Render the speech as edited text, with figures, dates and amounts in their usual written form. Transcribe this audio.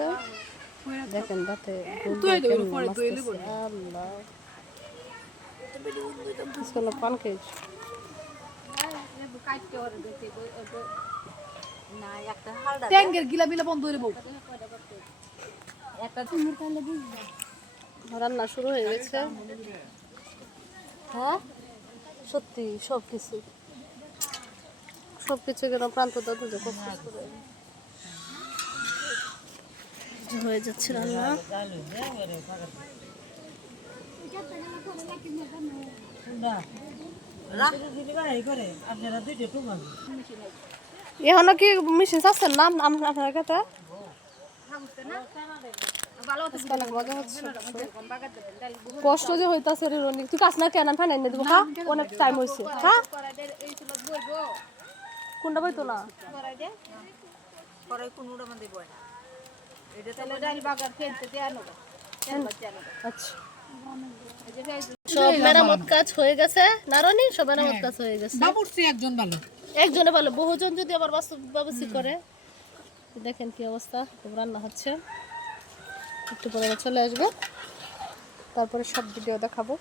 আছে দেখেন দাঁতে আল্লাহ কোনো পানকেক ট্যাঙ্গের গিলা বিলা বন্ধ হয়ে বউ রান্না শুরু হয়ে গেছে হ্যাঁ সত্যি সবকিছু কেন প্রান্ত দাদু হয়ে যাচ্ছে রান্না এখনো কি মেশিন চাচ্ছেন না আপনার কাছে কষ্ট যে হইতাছে রে রনি তুই কাজ না কেন ফাইনাই না দিব হ্যাঁ অনেক টাইম হইছে হ্যাঁ কোনটা বইতো না আচ্ছা সব মেরামত কাজ হয়ে গেছে না রনি সব মেরামত কাজ হয়ে গেছে একজনে ভালো বহুজন যদি আবার বাবুসি করে দেখেন কি অবস্থা খুব রান্না হচ্ছে একটু পরে চলে আসবে তারপরে সব ভিডিও দেখাবো